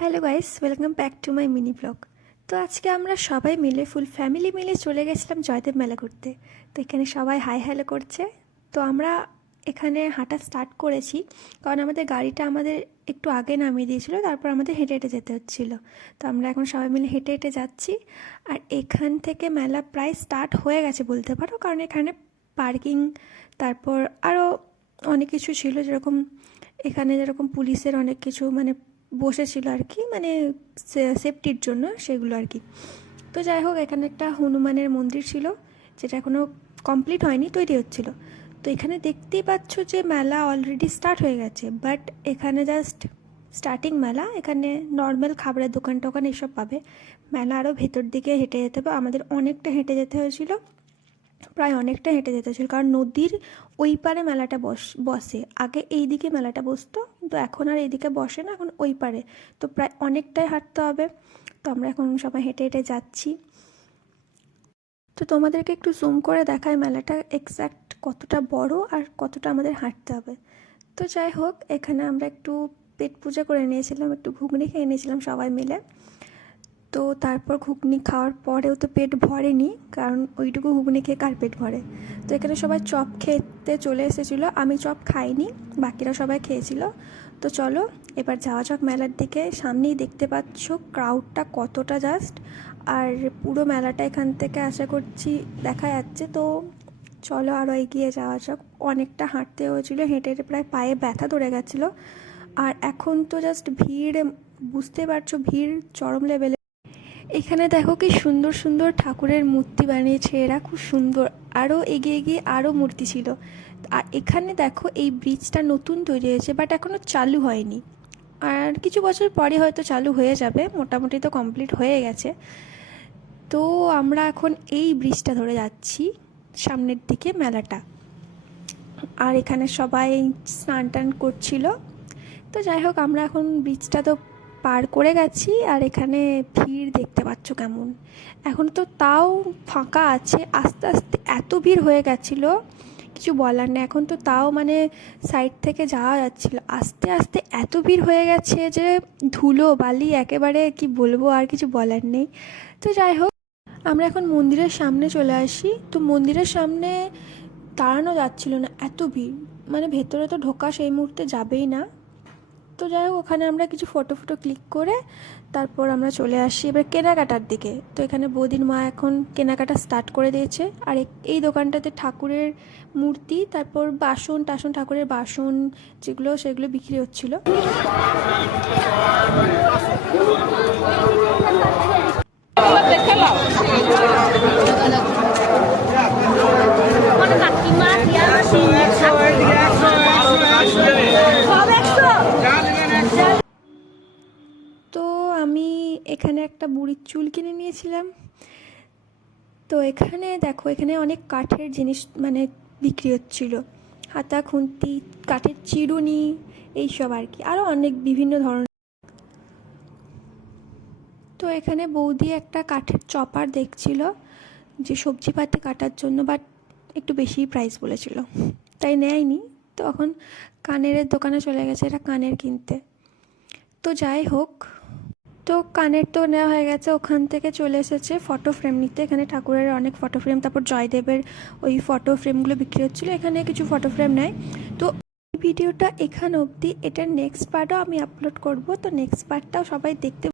Hello guys welcome back to my mini blog তো আজকে আমরা সবাই মিলে ফুল ফ্যামিলি মিলে চলে গেছিলাম জয়দেব মেলা ঘুরতে। তো এখানে সবাই হাই হ্যালো করছে। তো আমরা এখানে হাঁটা স্টার্ট করেছি, কারণ আমাদের গাড়িটা আমাদের একটু আগে নামিয়ে দিয়েছিল, তারপর আমাদের হেঁটে হেঁটে যেতে হচ্ছিল। তো আমরা এখন সবাই মিলে হেঁটে হেঁটে যাচ্ছি। আর এখান থেকে মেলা প্রায় স্টার্ট হয়ে গেছে বলতে পারো, কারণ এখানে পার্কিং তারপর আরও অনেক কিছু ছিল, যেরকম এখানে যেরকম পুলিশের অনেক কিছু মানে বসেছিল আর কি মানে সেফটির জন্য সেগুলো আর কি। তো যাই হোক, এখানে একটা হনুমানের মন্দির ছিল, যেটা এখনও কমপ্লিট হয়নি, তৈরি হচ্ছিল। তো এখানে দেখতেই পাচ্ছ যে মেলা অলরেডি স্টার্ট হয়ে গেছে বাট এখানে জাস্ট স্টার্টিং মেলা, এখানে নর্মাল খাবারের দোকান টোকান এসব পাবে। মেলা আরও ভেতর দিকে হেঁটে যেতে হবে, আমাদের অনেকটা হেঁটে যেতে হয়েছিল। প্রায় অনেকটা হেঁটে যেতে হয়েছিল। কারণ নদীর ওই পারে মেলাটা বস, বসে। আগে এই দিকে মেলাটা বসতো, কিন্তু এখন আর এইদিকে বসে না, এখন ওই পারে। তো প্রায় অনেকটাই হাঁটতে হবে। তো আমরা এখন সবাই হেঁটে হেঁটে যাচ্ছি। তো তোমাদেরকে একটু জুম করে দেখায় মেলাটা এক্স্যাক্ট কতটা বড় আর কতটা আমাদের হাঁটতে হবে। তো যাই হোক, এখানে আমরা একটু পেট পূজা করে নিয়েছিলাম, একটু ঘুগনি খেয়ে নিয়েছিলাম সবাই মিলে। তো তারপর ঘুগনি খাওয়ার পরেও তো পেট ভরেনি, কারণ ওইটুকু ঘুগনি খেয়ে কার পেট ভরে? তো এখানে সবাই চপ খেতে চলে এসেছিল, আমি চপ খাইনি, বাকিরা সবাই খেয়েছিল। তো চলো, এবার যাওয়া যাক মেলার দিকে, সামনেই দেখতে পাচ্ছ ক্রাউডটা কতটা জাস্ট আর পুরো মেলাটা এখান থেকে আশা করছি দেখা যাচ্ছে। তো চলো আরও এগিয়ে যাওয়া যাক, অনেকটা হাঁটতে হয়েছিল, হেঁটে হেঁটে প্রায় পায়ে ব্যথা ধরে গেছিল। আর এখন তো জাস্ট ভিড়, বুঝতে পারছ, ভিড় চরম লেভেলে এখানে দেখো কি সুন্দর সুন্দর ঠাকুরের মূর্তি বানিয়েছে এরা, খুব সুন্দর। আরও এগিয়ে গিয়ে আরও মূর্তি ছিল। আর এখানে দেখো এই ব্রিজটা নতুন তৈরি হয়েছে বাট এখনও চালু হয়নি। আর কিছু বছর পরে হয়তো চালু হয়ে যাবে, মোটামুটি তো কমপ্লিট হয়ে গেছে। তো আমরা এখন এই ব্রিজটা ধরে যাচ্ছি সামনের দিকে মেলাটা। আর এখানে সবাই স্নান টান করছিল। তো যাই হোক, আমরা এখন ব্রিজটা তো পার করে গেছি আর এখানে ভিড় দেখতে পাচ্ছ কেমন। এখন তো তাও ফাঁকা আছে, আস্তে আস্তে এত ভিড় হয়ে গেছিল, কিছু বলার নেই। এখন তো তাও মানে সাইড থেকে যাওয়া যাচ্ছিল। আস্তে আস্তে এত ভিড় হয়ে গেছে যে ধুলো, বালি একেবারে কি বলব আর কিছু বলার নেই। তো যাই হোক, আমরা এখন মন্দিরের সামনে চলে আসি। তো মন্দিরের সামনে দাঁড়ানো যাচ্ছিল না, এত ভিড়। মানে ভেতরে তো ঢোকা সেই মুহূর্তে যাবেই না। তো যাই হোক ওখানে আমরা কিছু ফটো ফটো ক্লিক করে তারপর আমরা চলে আসি এবার কেনাকাটার দিকে। তো এখানে বৌদির মা এখন কেনাকাটা স্টার্ট করে দিয়েছে। আর এই দোকানটাতে ঠাকুরের মূর্তি, তারপর বাসন, টাসন, ঠাকুরের বাসন যেগুলো, সেগুলো বিক্রি হচ্ছিল। আমি এখানে একটা বুড়ির চুল কিনে নিয়েছিলাম। তো এখানে দেখো, এখানে অনেক কাঠের জিনিস মানে বিক্রি হচ্ছিল। হাতা, খুন্তি, কাঠের চিরুনি, এইসব আর কি। আরও অনেক বিভিন্ন ধরনের। তো এখানে বৌদি একটা কাঠের চপার দেখছিল, যে সবজি সবজিপাতি কাটার জন্য, বাট একটু বেশি প্রাইস বলেছিল। তাই নেয়নি। তো এখন কানের দোকানে চলে গেছে এটা কানের কিনতে। তো যাই হোক তো কানের তো নেওয়া হয়ে গেছে, ওখান থেকে চলে এসেছে ফটো ফ্রেম নিতে। এখানে ঠাকুরের অনেক ফটো ফ্রেম তারপর জয়দেবের ওই ফটো ফ্রেমগুলো বিক্রি হচ্ছিল, এখানে কিছু ফটো ফ্রেম নেয়। তো ভিডিওটা এখান অবধি, এটার নেক্সট পার্টও আমি আপলোড করব, তো নেক্সট পার্টটাও সবাই দেখতে